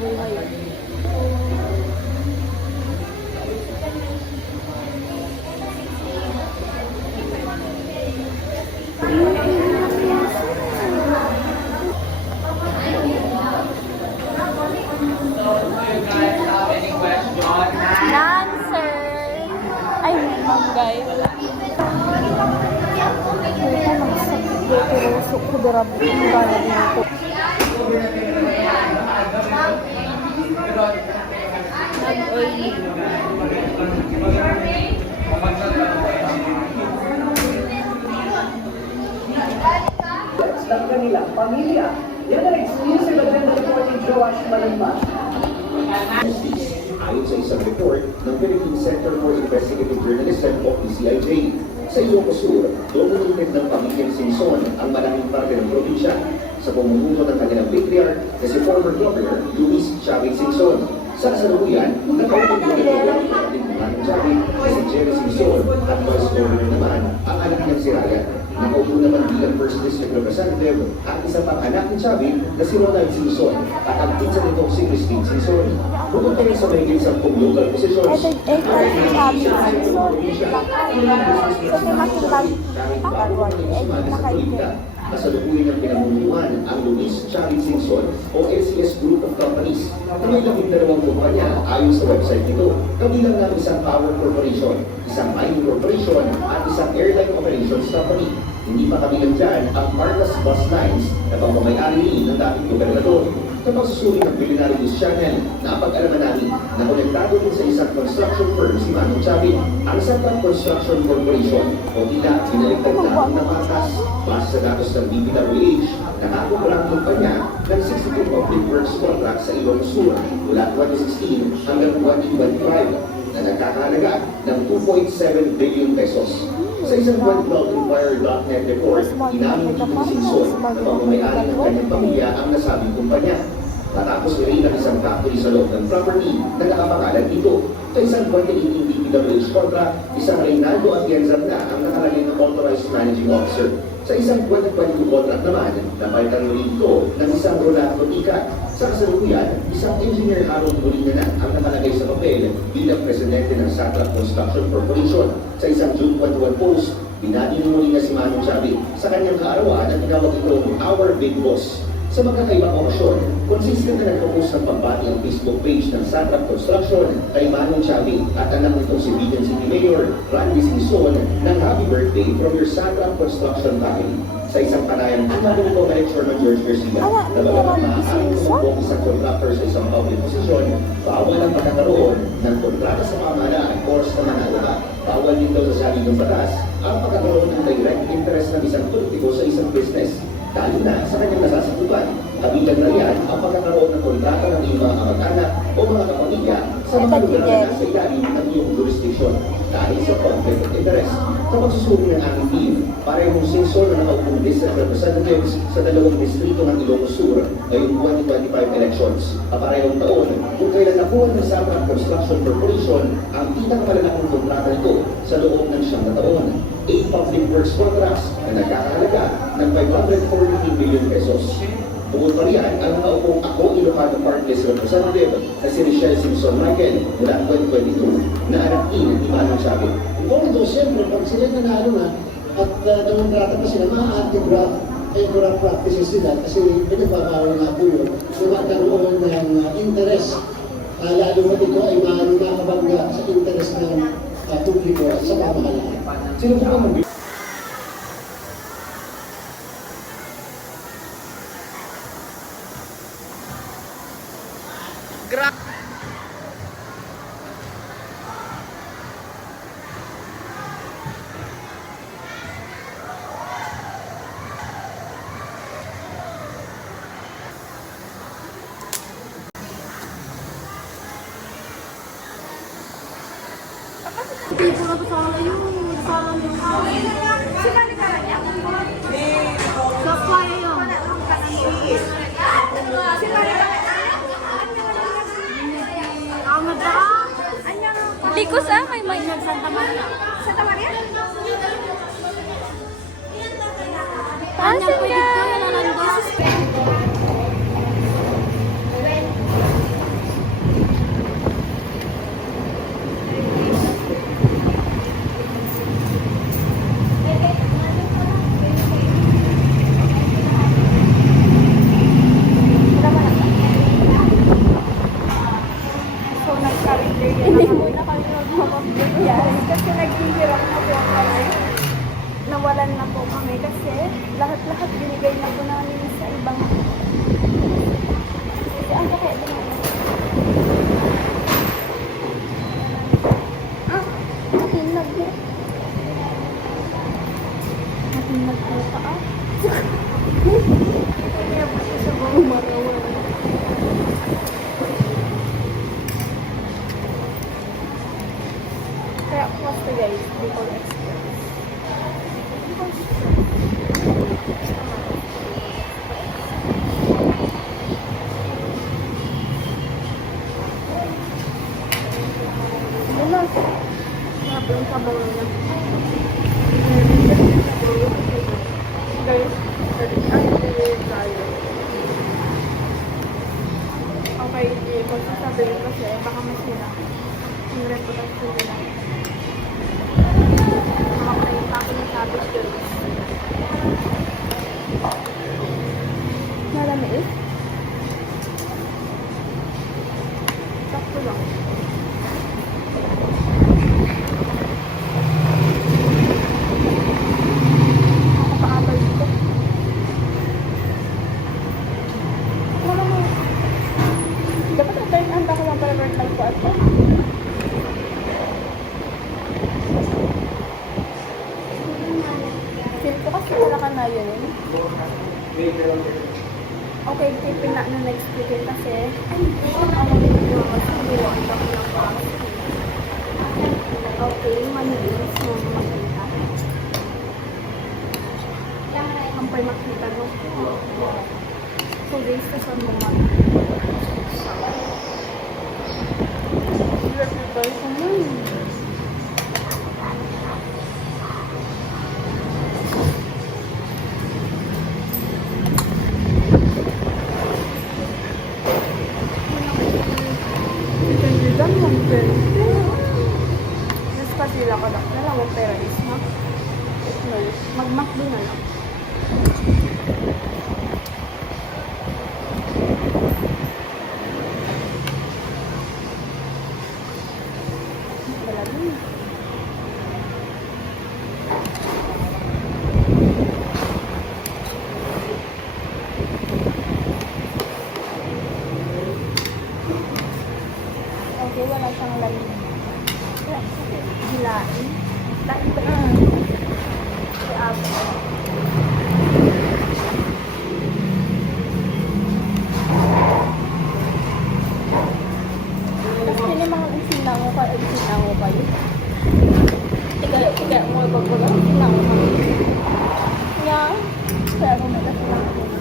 buhay. Dancer! Ay, manggay. Ng kanilang pamilya. Yan ang exclusive agenda report ni Joash Malamma. Ayon sa isang report ng Philippine Center for Investigative Journalism o PCIJ, sa Ilocos Sur, dominated ng pamilyang Singson ang malaking parte ng probinsya sa pamumuno ng kanilang patriarch na si former Governor Luis Chavez Singson. Sa kasalukuyan, nakaupo din ang ating mga Chavez na si Jerry Singson at Vice Governor naman ang anak niyang si Ryan. Nakaupo naman bilang First District Representative ang isa pang anak ni Chavez na si Ronald Singson at ang pinsan nitong si Christine Singson. Bukod pa rin sa may ginsang local positions, kasalukuyan ng pinamumunuan ang Luis Chavez Singson o LCS Group of Companies na may 12 kumpanya ayon sa website nito, kabilang ng isang power corporation, isang mining corporation at isang airline operations company. Hindi pa kabilang dyan ang Marcos Bus Lines na pamamayari ng dating gobernador. Sa pagsusuri ng Billionaire News Channel, napag-alaman namin na konektado din sa isang construction firm si Manong Chavez, ang Santang Construction Corporation o tila binaligtad namin ng patas. Base sa datos ng DPWH, nakakubra ang kumpanya ng 62 public works contract sa Ilocos Sur mula 2016 hanggang 2025 na nagkakahalaga ng 2.7 billion pesos. Sa isang WorldWealthEnquirer.net report, inamin dito ni Singson na pamamayari ng kanyang pamilya ang nasabing kumpanya. Matapos rin ang isang factory sa loob ng property na nakapangalan dito. Sa isang 2018 DPWH contract, isang Reynaldo Atienzat na ang nakalagay ng Authorized Managing Officer. Sa isang 2022 contract naman, napalitan mo dito ng isang Rolando Icat. Sa kasalukuyan, isang engineer Harold Molina na ang nakalagay sa papel bilang presidente ng Satrap Construction Corporation. Sa isang June 21 post, binati ni Molina si Manong Chavez sa kanyang kaarawan na tinawag itong Our Big Boss. Sa magkakaibang okasyon, consistent na nagpo-post ng pagbati ang Facebook page ng Satrap Construction kay Manong Chavez at anak nitong si Vigan City Mayor Randy Singson ng happy birthday from your Satrap Construction family. Sa isang panayang sinabi ni Comelec Chairman George Garcia na bagamat maaaring tumabok isang contractor sa isang public posisyon, bawal ang pagkakaroon ng kontrata sa pamahalaan o sa manalaga. Bawal din daw sa sabi ng batas ang pagkakaroon ng direct interest ng isang politiko sa isang business. Dahil na sa kanyang nasasakupan, kabilang na yan ang pagkakaroon ng kontrata ng iyong mga kamag-anak o mga kapamilya sa mga lugar na nasa ilalim ng iyong jurisdiction dahil sa conflict of interest. Sa pagsusuri ng aming team, parehong Singson na nakaupong district representatives sa dalawang distrito ng Ilocos Sur ngayong 2025 elections. Kaparehong taon, kung kailan nakuha ng Satrap Construction Corporation ang pinakamalalaking kontrata nito sa loob ng 9 na taon. 8 public works contracts na nagkakahalaga ng 543 billion pesos. Bukod pa riyan, ang nakaupong ako Ilocano Park-list representative na si Michelle Simpson Michael mula 2022 na anak ni Manong Chavez. Kung ito, siyempre, pag sila nanalo na at nangontrata pa sila, mga anti-graft ay corrupt practices nila kasi pinagbabawal nga po yun na magkaroon ng interest. Lalo na ito ay nakabangga sa interest ng publiko at sa pamahalaan. Sino po ang Hindi ko na kasama yun. Kasama yung kawin. Sila ni Karanya? Sa kwaya yun. Sila ni Ahmad Raham. Likos may Santa Maria. Santa Maria? Asan ka? Hindi muna kami magmamagbigas kasi naghihirap na po kami. Nawalan na po kami kasi lahat-lahat binigay na po namin sa ibang kasi ang kaya din natinag po. Natinag po ka kaya po siya sa buong marawan. Kaya basta guys, Bicol Express. Ano? Sabi yung sabaw na. Guys, tayo. Okay, hindi ko sasabihin kasi baka masira. Yung reputasyon nila. Makakaita ako ng sabit guys. Marami eh. Sakto lang. Nakapaatal dito. Wala mo. Dapat handa ko lang para rental ko at ito. Feel ko kasi wala ka na yun eh. Okay, tipin na next weekend kasi ano din yung hindi lang lang okay, manilis mo makita. Kampay makita no? So guys, sa mga repertoire ko nun. Mas pasila ko na. Dalawang pera is, ha? No, mag-McDo na lang. Wala din. Okay, wala siyang lamin. Hilain. Dahil ba si Abo. Tapos yun yung mga isinango kayo. Tiga mo bago isinango kayo. Kaya, kaya mo magkasilango ko na.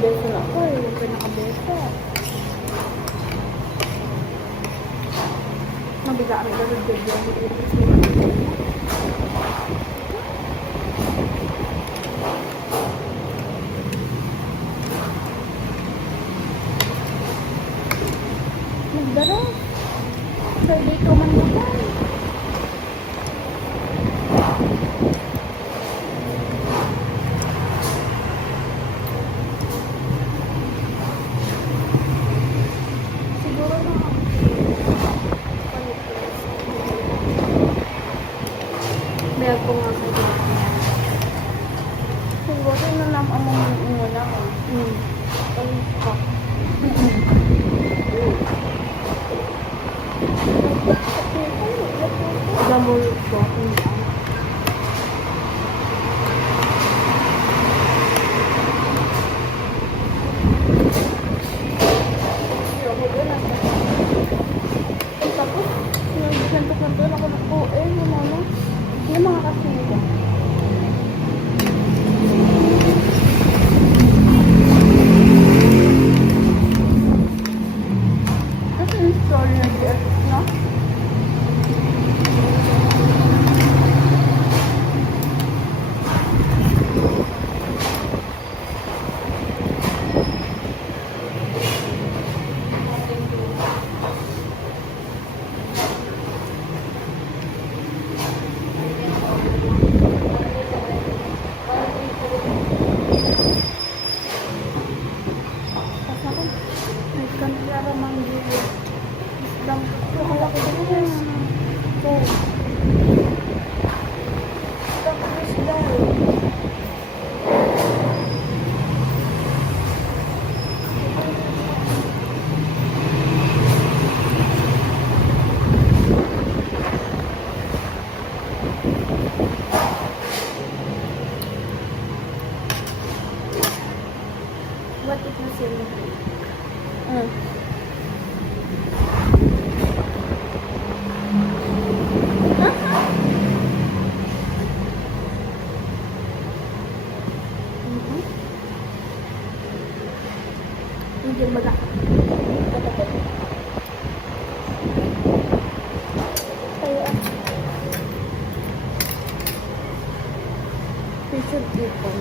Nakabeso na ako eh. Huwag ka nakabeso. Mabiga kami ka ng video. Magdara. So, dito man naman. Siguro na Bel ko nga sa dito. Siguro na lang ang mga muna ko. Palit ko. Gamulot ko. Tapos, sinantok-nantok ako na po yung ano. Yung mga kasinito. Kasi yung story na GF, no? Tapos ako, may kanila manggili. Islang, kaya ko din yan. So, tapos dahil. What if na sila? Hindi baga. Kaya, we should keep on.